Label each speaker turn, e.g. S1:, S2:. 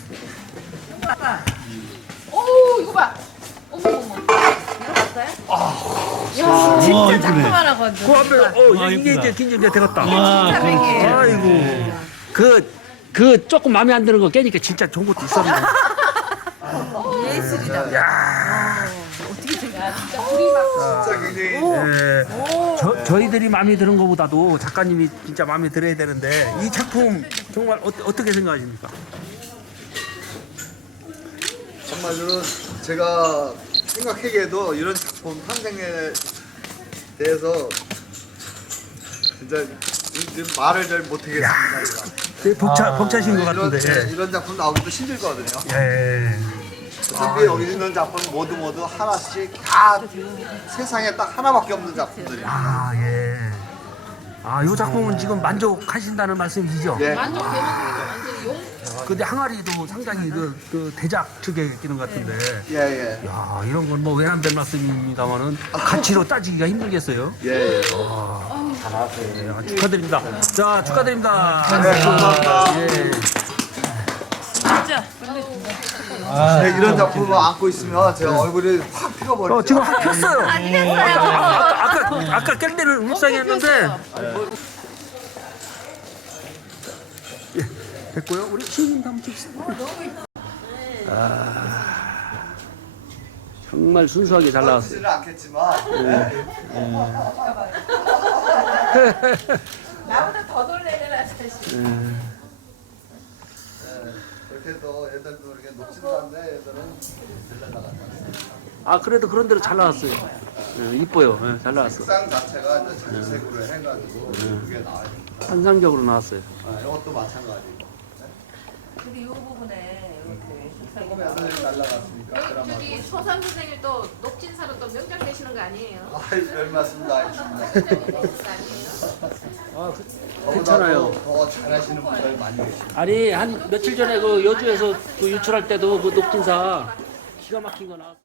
S1: 오 이거 봐. 어머 어머. 이거 봤어요? 야 진짜 작품 하나 건져.
S2: 그 앞에
S3: 아,
S2: 이게
S3: 이쁘다.
S2: 이제 이제 되겠다.
S1: 진짜 백이에요.
S2: 아이고 그 조금 마음에 안 드는 거 깨니까 진짜 좋은 것도 있었네.
S1: 예술이다.
S2: 야,
S1: 어떻게 생각해? 진짜 우리 막
S4: 진짜 굉장히
S2: 예. 저희들이 마음에 드는 것보다도 작가님이 진짜 마음에 들어야 되는데 이 작품 정말 어떻게 생각하십니까?
S4: 정말 이런 제가 생각하기에도 이런 작품 탄생에 대해서 진짜 지금 말을 잘 못하겠습니다.
S2: 되게 벅차신 것 같은데.
S4: 이런 작품 나오기도 힘들거든요.
S2: 예.
S4: 어차피 여기 있는 작품 모두 하나씩 다 세상에 딱 하나밖에 없는 작품들이에요.
S2: 아 예. 아, 이 작품은 지금 만족하신다는 말씀이시죠?
S4: 예.
S1: 만족 대목이니까 완전히 용.
S2: 근데 항아리도 상당히 그 대작 측에 끼는 것 같은데.
S4: 예.
S2: 야, 이런 건 뭐 외람된 말씀입니다만은 가치로 따지기가 힘들겠어요.
S4: 예.
S2: 예, 아, 축하드립니다. 자, 축하드립니다.
S4: 네, 감사합니다.
S2: 예.
S1: 진짜.
S4: 네, 이런 작품을 안고 있으면 제 얼굴이 확 피어버리죠.
S2: 지금 확 폈어요.
S1: 안 됐어요.
S2: 아까 깰 때는 울상했는데. 예, 됐고요. 우리 시인님도 한번 찍으세요. 아, 정말 순수하게 잘 나왔어요.
S4: 지는 않겠지만
S1: 나보다 더 놀래라 사실.
S4: 이렇게 해도 애들도 이렇게 녹지도 않는데 애들은 들려나간다.
S2: 아, 그래도 그런 대로 잘 나왔어요. 예, 이뻐요. 예, 잘 나왔어.
S4: 색상 자체가 이제 자주색으로 해가지고 그게 나와요.
S2: 환상적으로 나왔어요.
S4: 이것도 마찬가지고.
S1: 근데 이 부분에 이렇게
S4: 조금 애들 날라갔으니까 드라마.
S1: 저기 서산 선생님 또 녹진사로 또 명장 되시는 거 아니에요?
S4: 별 말씀 다 했습니다.
S1: 되시는 거 아니에요?
S2: 아, 괜찮아요.
S4: 더 잘하시는 분들 많이 계십니다.
S2: 아니, 한 며칠 전에 그 여주에서 그 유출할 때도 그 녹진사 기가 막힌 거 나왔어.